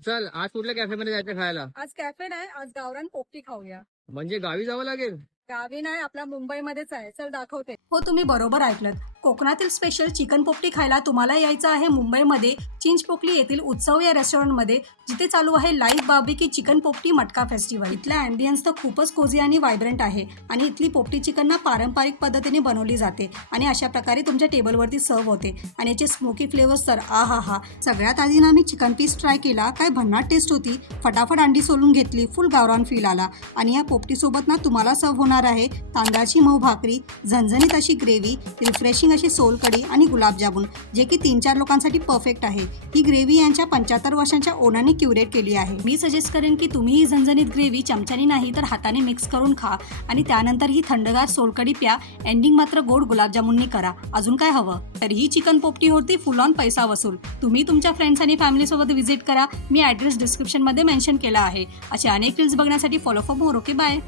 चल आज कुठल्या कॅफे मध्ये जायचं खायला? आज कॅफे नाही, आज गावरान पोपटी खाऊया. म्हणजे गावी जावं लागेल? गावी नाही, आपल्या मुंबईमध्येच आहे. चल दाखवते. हो, तुम्ही बरोबर ऐकलत. कोकणातील स्पेशल चिकन पोपटी खायला तुम्हाला यायचं आहे मुंबईमध्ये चिंचपोकली येथील उत्सव या रेस्टॉरंटमध्ये, जिथे चालू आहे लाईव्ह बार्बेक्यू चिकन पोपटी मटका फेस्टिवल. इथला ॲम्बियन्स तर खूपच कोझी आणि व्हायब्रंट आहे आणि इथली पोपटी चिकन ना पारंपरिक पद्धतीने बनवली जाते आणि अशा प्रकारे तुमच्या टेबलवरती सर्व होते आणि याचे स्मोकी फ्लेवर्स तर हा. सगळ्यात आधी ना मी चिकन पीस ट्राय केला. काय भन्नाट टेस्ट होती. फटाफट अंडी सोलून घेतली. फुल गावरान फील आला आणि या पोपटीसोबत ना तुम्हाला सर्व होणार आहे तांदळाची मऊ भाकरी, झणझणीत अशी ग्रेव्ही, रिफ्रेशिंग अशी सोलकढी आणि गुलाबजामुन, जे की 3-4 लोकांसाठी परफेक्ट आहे. ही ग्रेव्ही यांच्या 75 वर्षांच्या ओनरने क्युरेट केली आहे. मी सजेस्ट करेन की तुम्ही ही झणझणीत ग्रेव्ही चमच्याने नाही तर हाताने मिक्स करून खा आणि त्यानंतर ही थंडगार सोलकढी प्या. एंडिंग मात्र गोड गुलाबजामुननी करा. अजून काय हवं? तर ही चिकन पोपटी होती फुल ऑन पैसा वसूल. तुम्ही तुमच्या फ्रेंड्स आणि फॅमिलीसोबत व्हिजिट करा. मी ॲड्रेस डिस्क्रिप्शनमध्ये मेन्शन केला आहे. असे अनेक रील्स बघण्यासाठी follow for more. Okay, bye.